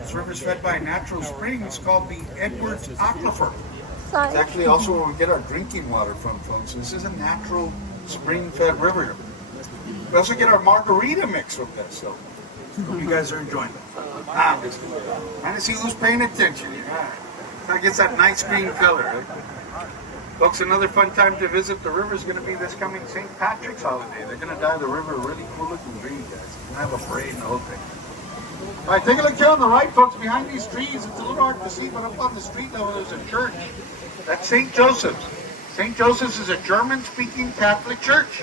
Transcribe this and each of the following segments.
This river is fed by a natural spring. It's called the Edwards Aquifer. It's Sorry. actually also where we get our drinking water from, folks. This is a natural spring-fed river. We also get our margarita mix with this, so hope you guys are enjoying it. I'm just trying to see who's paying attention. Yeah. So it gets that nice green color. Right? Folks, another fun time to visit the river is going to be this coming St. Patrick's holiday. They're going to dye the river really cool looking green, guys. We're going to have a parade and the whole thing. All right, take a look here on the right, folks. Behind these trees, it's a little hard to see, but up on the street level, there's a church. That's St. Joseph's. St. Joseph's is a German-speaking Catholic church.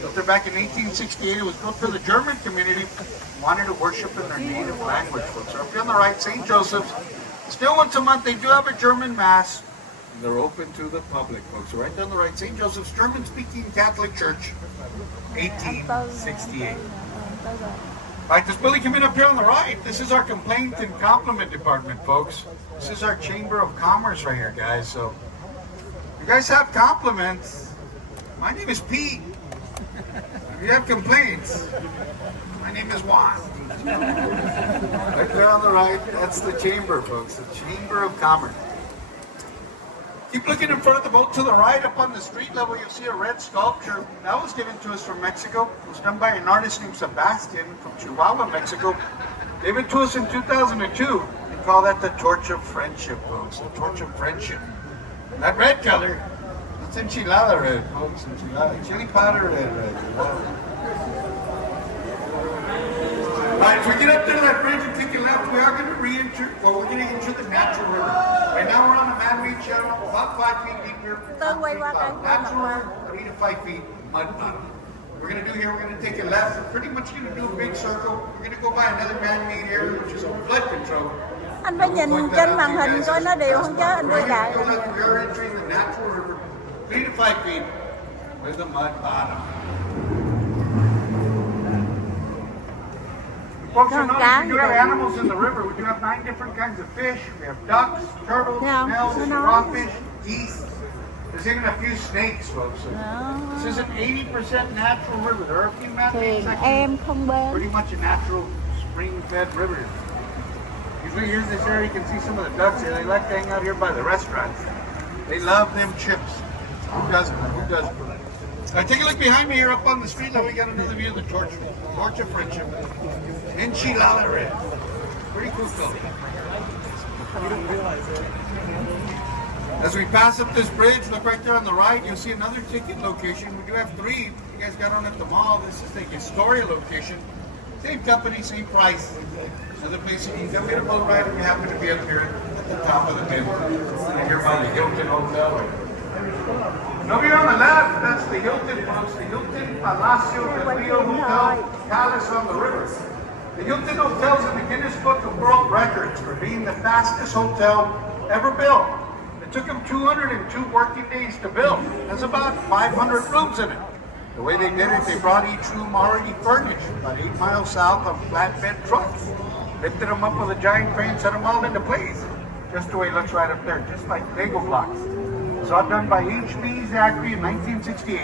Built there back in 1868. It was built for the German community who wanted to worship in their native language, folks. So up here on the right, St. Joseph's. Still once a month, they do have a German Mass. And they're open to the public, folks. So right down the right, St. Joseph's German-speaking Catholic Church, 1868. All right, this building coming up here on the right, this is our complaint and compliment department, folks. This is our Chamber of Commerce right here, guys. So, if you guys have compliments, my name is Pete. If you have complaints, my name is Juan. Right there on the right, that's the Chamber, folks. The Chamber of Commerce. Keep looking in front of the boat to the right. Up on the street level, you'll see a red sculpture. That was given to us from Mexico. It was done by an artist named Sebastian from Chihuahua, Mexico. Gave it to us in 2002. They call that the Torch of Friendship, folks. The Torch of Friendship. That red color, that's enchilada red, folks. Enchilada. Chili powder red. Alright, if we get up there to that bridge and take a left, we are going to we're going to enter the natural river. Right now we're on a man-made channel, about 5 feet deep here. Natural, 3 to 5 feet, mud bottom. We're going to do here, we're going to take a left. We're pretty much going to do a big circle. We're going to go by another man-made area, which is a flood control. Anh phải nhìn trên màn hình coi nó đều không chứ anh đi lại. We are entering the natural river, 3 to 5 feet, with a mud bottom. Folks, you notice we do have animals in the river. We do have 9 different kinds of fish. We have ducks, turtles, snails, crawfish, geese. There's even a few snakes, folks. So this is an 80% natural river. There are a few man-made sections. Pretty much a natural spring-fed river. Usually here's this area, you can see some of the ducks here. They like to hang out here by the restaurants. They love them chips. Who doesn't? Who doesn't? Now take a look behind me here up on the street level. We got another view of the Torch of Friendship. Enchilada red. Pretty cool color. As we pass up this bridge, look right there on the right, you'll see another ticket location. We do have 3. You guys got on at the mall. This is the Historia location. Same company, same price. Another place you can come get a boat ride if you happen to be up here at the top of the hill. Here by the Hilton Hotel. And over here on the left, that's the Hilton, folks. The Hilton Palacio del Rio Hotel Palace on the river. The Hilton Hotel is in the Guinness Book of World Records for being the fastest hotel ever built. It took them 202 working days to build. There's about 500 rooms in it. The way they did it, they brought each room already furnished, about 8 miles south on flatbed trucks. Lifted them up with a giant crane, set them all into place. Just the way it looks right up there, just like Lego blocks. It was all done by H.B. Zachary in 1968,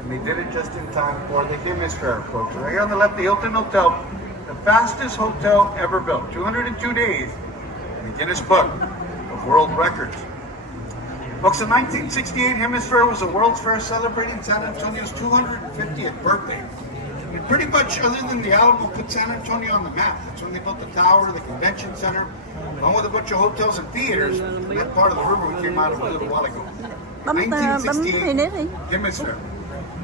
and they did it just in time for the Guinness Fair, folks. Right here on the left, the Hilton Hotel, the fastest hotel ever built, 202 days in the Guinness Book of World Records. Folks, in 1968, Hemisphere was a World's Fair celebrating San Antonio's 250th birthday. And pretty much, other than the Alamo, put San Antonio on the map. That's when they built the tower, the convention center, along with a bunch of hotels and theaters in that part of the river we came out of a little while ago. 1968, Hemisphere.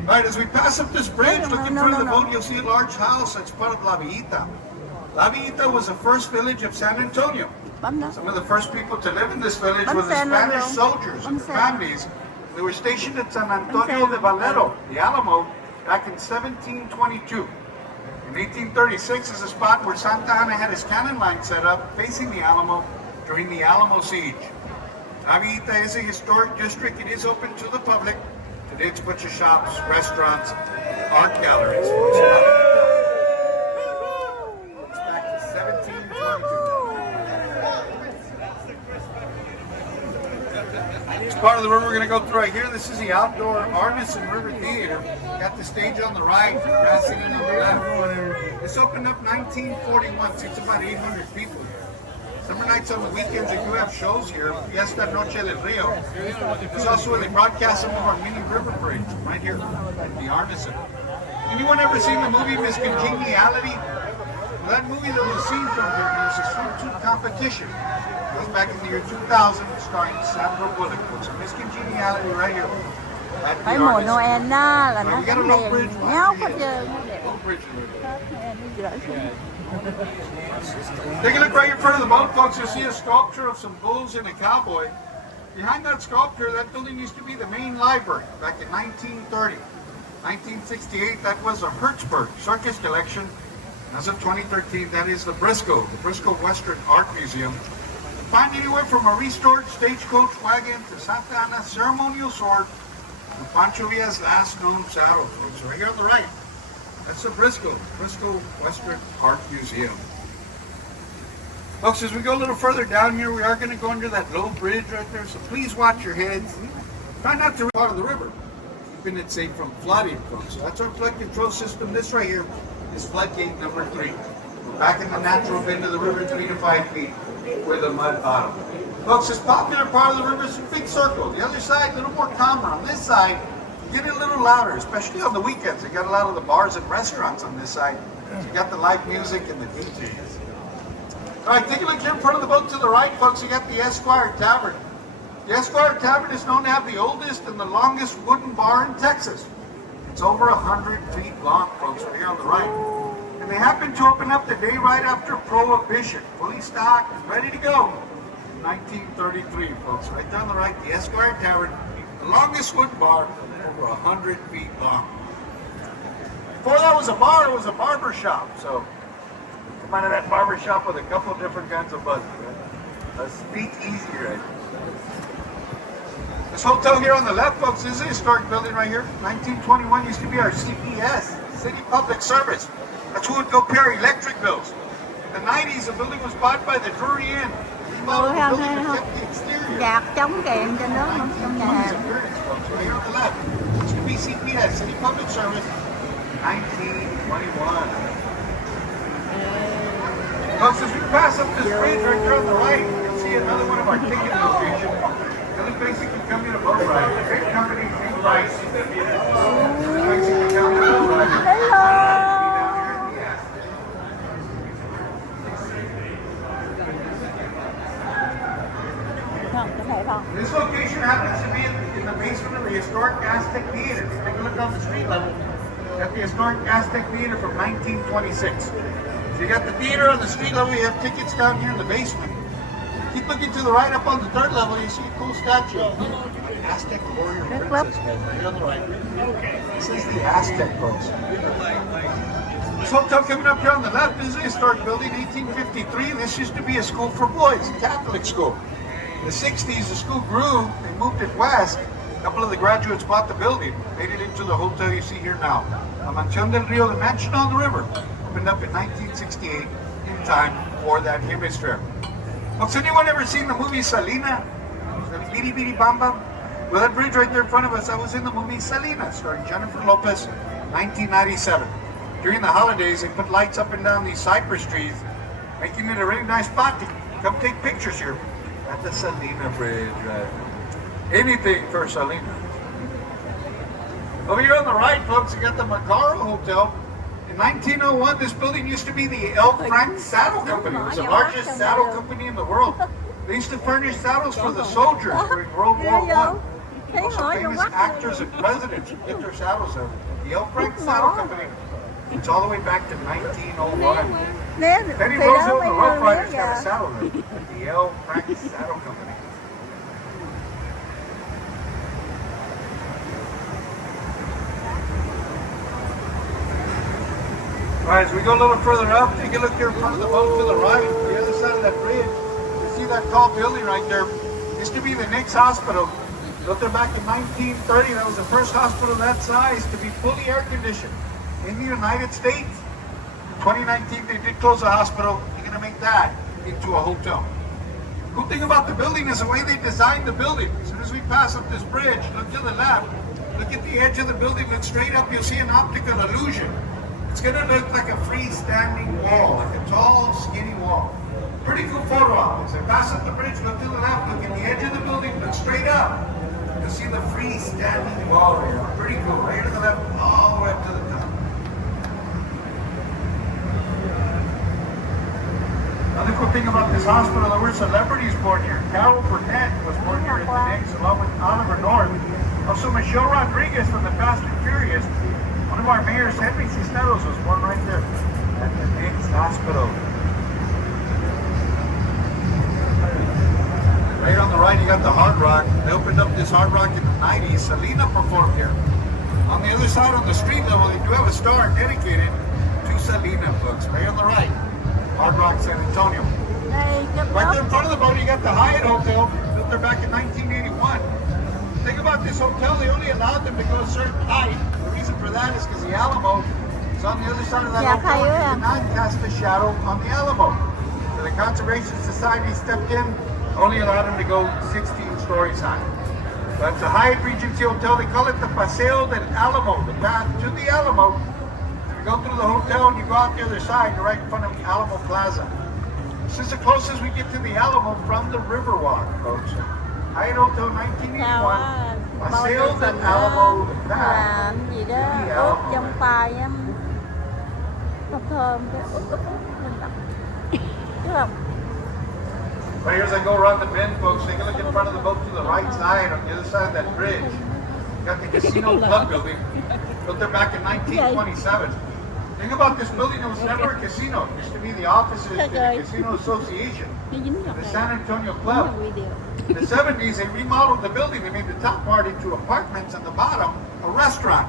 All right, as we pass up this bridge, look in front of the boat, you'll see a large house that's part of La Villita. La Villita was the first village of San Antonio. Some of the first people to live in this village were the Spanish soldiers and their families. They were stationed at San Antonio de Valero, the Alamo, back in 1722. In 1836 is the spot where Santa Anna had his cannon line set up facing the Alamo during the Alamo siege. La Villita is a historic district. It is open to the public. Today it's a bunch of shops, restaurants, art galleries. It's back to 1722. This part of the river we're going to go through right here. This is the outdoor Arneson River Theater. Got the stage on the right, grass sitting on the left. This opened up 1941, so it's about 800 people. Summer nights on the weekends, they do have shows here. Fiesta Noche del Rio. This is also where they broadcast some of our mini river parades, right here at the Arneson. Anyone ever seen the movie Miss Congeniality? Well, that movie that was seen from here is a swim tube competition. It goes back in the year 2000, starring Sandra Bullock. So Miss Congeniality right here. At the Phải mùa Arneson. Noel đó là Right, nó we got a ánh rope đèn bridge nhóc hết behind trơn. you. Rope bridge a little bit. Đi Take a look right in front of the boat, folks. You'll see a sculpture of some bulls and a cowboy. Behind that sculpture, that building used to be the main library back in 1930. 1968, that was a Hertzberg circus collection. As of 2013, that is the Briscoe Western Art Museum. You find anywhere from a restored stagecoach wagon to Santa Anna's ceremonial sword to Pancho Villa's last known saddle, folks. Right here on the right. That's the Briscoe Western Art Museum. Folks, as we go a little further down here, we are going to go under that low bridge right there, so please watch your heads. Try not to run out of the river, keeping it safe from flooding, folks. So that's our flood control system. This right here is floodgate number 3. We're back in the natural bend of the river, 3 to 5 feet, with a mud bottom. Folks, this popular part of the river is a big circle. The other side, a little more calmer. On this side, you get it a little louder, especially on the weekends. You got a lot of the bars and restaurants on this side. So you got the live music and the DJs. All right, take a look here in front of the boat to the right, folks. You got the Esquire Tavern. The Esquire Tavern is known to have the oldest and the longest wooden bar in Texas. It's over 100 feet long, folks, right here on the right. And they happened to open up the day right after Prohibition, fully stocked and ready to go. 1933, folks, right there on the right, the Esquire Tavern, the longest wooden bar, over 100 feet long. Before that was a bar, it was a barber shop. So come out of that barber shop with a couple different kinds of buzzes. Right? A speak easy, right? This hotel here on the left, folks, is a historic building right here. 1921 used to be our CPS, City Public Service. That's who would go pay electric bills. In the 90s, the building was bought by the Drury Inn. Remodeled the building and kept the exterior. Gạt chống kèm trên đó không, trong nhà 1920s hàng. appearance, folks, right here on the left. Used to be CPS, City Public Service, 1921. Folks, as we pass up this bridge right there on the right, you'll see another one of our ticket locations. It'll basically come in a boat ride. Same company, same price. Basically come in a boat ride. Hello. Không, có thể không? This location happens to be in the basement of the historic Aztec Theater. Take a look on the street level at the historic Aztec Theater from 1926. So you got the theater on the street level, you have tickets down here in the basement. Keep looking to the right up on the third level, you see a cool statue of an Aztec warrior princess right on the right. This is the Aztec folks. This hotel coming up here on the left is a historic building, 1853. This used to be a school for boys, a Catholic school. In the 60s, the school grew, they moved it west. A couple of the graduates bought the building, made it into the hotel you see here now. La Mansión del Rio, the mansion on the river, opened up in 1968 in time for that image fair. Has anyone ever seen the movie Selena? Bidi Bidi Bam Bam? Well, that bridge right there in front of us, I was in the movie Selena, starring Jennifer Lopez, 1997. During the holidays, they put lights up and down these cypress trees, making it a really nice spot to come take pictures here at the Selena Bridge. Anything for Selena. Over here on the right, folks, you got the Macaro Hotel. In 1901, this building used to be the L. Frank Saddle Company. It was the largest saddle company in the world. They used to furnish saddles for the soldiers during World War I. Also famous actors and presidents would get their saddles there. The L. Frank Saddle Company. It's all the way back to 1901. Teddy Roosevelt, the Rough Riders, got a saddle there. The L. Frank Saddle Company. All right, as we go a little further up, take a look here in front of the boat to the right, the other side of that bridge. You see that tall building right there? Used to be the Nix Hospital. Built there back in 1930. That was the first hospital that size to be fully air conditioned in the United States. In 2019, they did close the hospital. They're going to make that into a hotel. Cool thing about the building is the way they designed the building. As soon as we pass up this bridge, look to the left, look at the edge of the building, look straight up, you'll see an optical illusion. It's gonna look like a freestanding wall, like a tall, skinny wall. Pretty cool photo op. As I pass up the bridge, look to the left, look at the edge of the building, look straight up. You'll see the freestanding wall here. Pretty cool. Right here to the left, all the way up to the top. Another cool thing about this hospital, there were celebrities born here. Carol Burnett was born here in the Knicks, along with Oliver North. Also, Michelle Rodriguez from the Fast and Furious. One of our mayors, Henry Cisneros, was born right there at the Knicks Hospital. Right on the right, you got the Hard Rock. They opened up this Hard Rock in the 90s. Selena performed here. On the other side, on the street level, they do have a star dedicated to Selena, folks. Right on the right, Hard Rock, San Antonio. Đây chất Right đất. there in front of the boat, you got the Hyatt Hotel, built there back in 1981. The thing about this hotel, they only allowed them to go a certain height. The reason for that is because the Alamo is on the other side of that Yeah, hotel. higher, And you cannot cast a shadow on the Alamo. So the Conservation Society stepped in, only allowed them to go 16 stories high. That's a Hyatt Regency Hotel. They call it the Paseo del Alamo, the path to the Alamo. You go through the hotel and you go out the other side, you're right in front of the Alamo Plaza. This is the closest we get to the Alamo from the Riverwalk, folks. Hyatt Hotel Chào 1981. á, bao Paseo giờ del mình Alamo, the path. làm gì đó ướp trong tay á, nó thơm cái ướp mình tập chứ không. Right here as I go around the bend, folks, take a look in front of the boat to the right side, on the other side of that bridge. You got the Casino Club building, built there back in 1927. The thing about this building, it was never a casino. It used to be the offices of the Casino Association, Nó dính vào the đây. San Antonio Đúng Club. là video. In the 70s, they remodeled the building. They made the top part into apartments and the bottom a restaurant.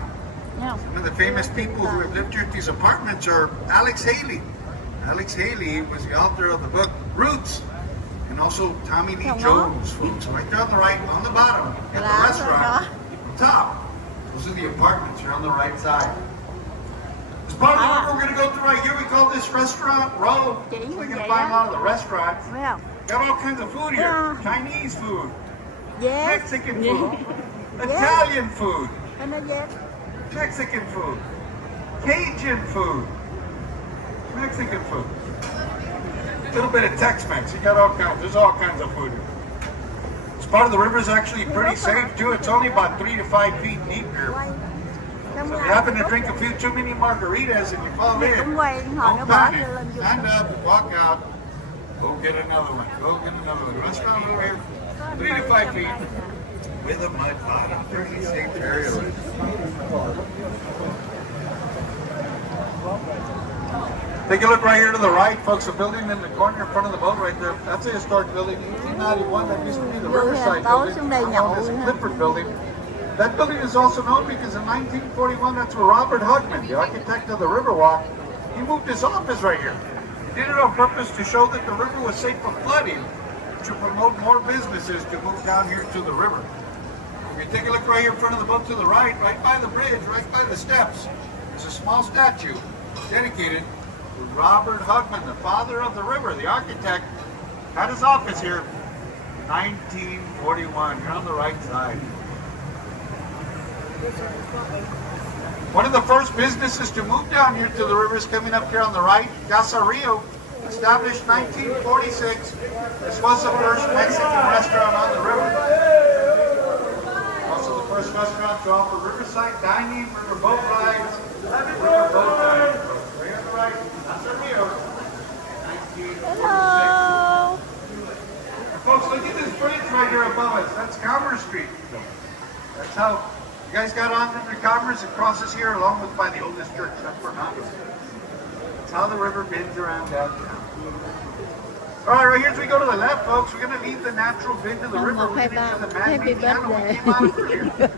Thấy không? One of the famous people who have lived here at these apartments are Alex Haley. Alex Haley was the author of the book Roots, and also Tommy Lee Jones, folks. Right there on the right, on the bottom, at the Lá restaurant, đó. on top. Those are the apartments here on the right side. This part of the river we're going to go through right here, we call this Restaurant Row. So you're going to find a lot of the restaurants. Thấy không? Got all kinds of food here. Yeah. Chinese food, Yes. Mexican food, Italian food, Cái nó yes. Mexican food, Cajun food, Mexican food, a little bit of Tex-Mex. You got all kinds. There's all kinds of food here. This part of the river is actually pretty safe too. It's only about 3 to 5 feet deep here. Quay. Trong So if nhà you happen to tốt drink a rồi. few too many margaritas and you fall Thì cũng in, quay hồi nó don't bỏ panic. cho lên Stand YouTube. up, walk out, go get another one. Go get another one. Restaurant over here, 3 to 5 feet with a mud bottom. Pretty safe area. Take a look right here to the right, folks. A building in the corner in front of the boat right there. That's a historic building, 1891. That used to be the Riverside tối building. xuống đây Now nhậu known as ha. Clifford building. That building is also known because in 1941, that's where Robert Hugman, the architect of the Riverwalk, he moved his office right here. He did it on purpose to show that the river was safe from flooding, to promote more businesses to move down here to the river. If you take a look right here in front of the boat to the right by the bridge, right by the steps, there's a small statue dedicated to Robert Hugman, the father of the river, the architect, had his office here in 1941. You're on the right side. One of the first businesses to move down here to the river is coming up here on the right, Casa Rio, established 1946. This was the first Mexican restaurant on the river. Also the first restaurant to offer riverside dining, river boat rides, river boat dining. Right on the right, Casa Rio, 1946. Hello. Folks, look at this bridge right here above us. That's Commerce Street. That's how you guys got on into Commerce. It crosses here along with by the oldest church, San Fernando. That's how the river bends around downtown. All right, right here as we go to the left, folks, we're going to leave the natural bend of the river. We're going to enter the man-made channel we came out of earlier. The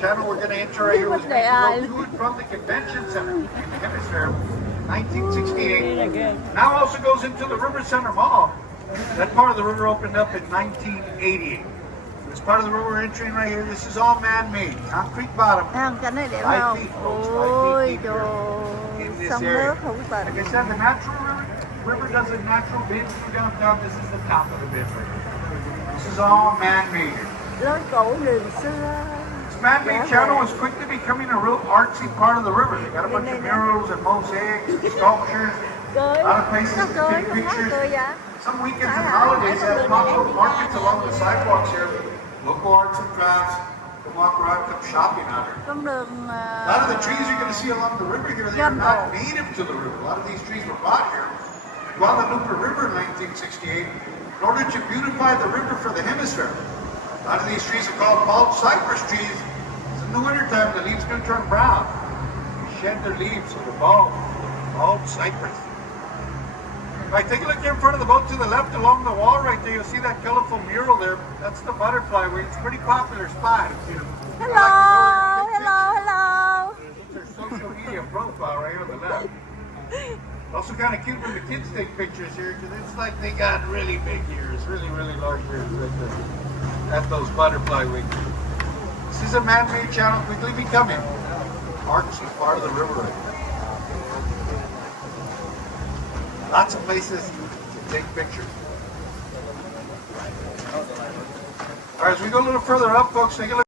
channel we're going to enter right here was made to go to and from the convention center in the hemisphere, 1968. Now also goes into the River Center Mall. That part of the river opened up in 1988. This part of the river we're entering right here, this is all man-made, concrete bottom. Thấy không? Cái này đẹp 5 không? feet, folks, 5 Ôi feet deep trời here ơi, in this sông area. nước hữu tình. Like I said, the natural river river does a natural bend through downtown. This is the top of the bend right here. This is all man-made. Lối cũ đường xưa. This man-made channel is quickly becoming a real artsy part of the river. They got a bunch of murals and mosaics and sculptures. Cười. A lot of places Nó to cười, take nó pictures. cười vậy. Some weekends and holidays have pop-up markets along the sidewalks here. Local arts and crafts. Come walk around, come shopping on it. Con đường A lot of the trees you're going to see along the river here, they are not native to the river. A lot of these trees were brought here. Guadalupe River in 1968 in order to beautify the river for the hemisphere. A lot of these trees are called bald cypress trees. In the wintertime, the leaves going to turn brown. They shed their leaves, so they're bald cypress. All right, take a look here in front of the boat to the left along the wall right there. You'll see that colorful mural there. That's the butterfly wing. It's a pretty popular spot. You know, Hello, hello. It's their social media profile right here on the left. Also kind of cute when the kids take pictures here because it's like they got really big ears, really large ears like this. That's those butterfly wings. This is a man-made channel quickly becoming artsy part of the river right here. Lots of places to take pictures. All right, as we go a little further up, folks, take a look.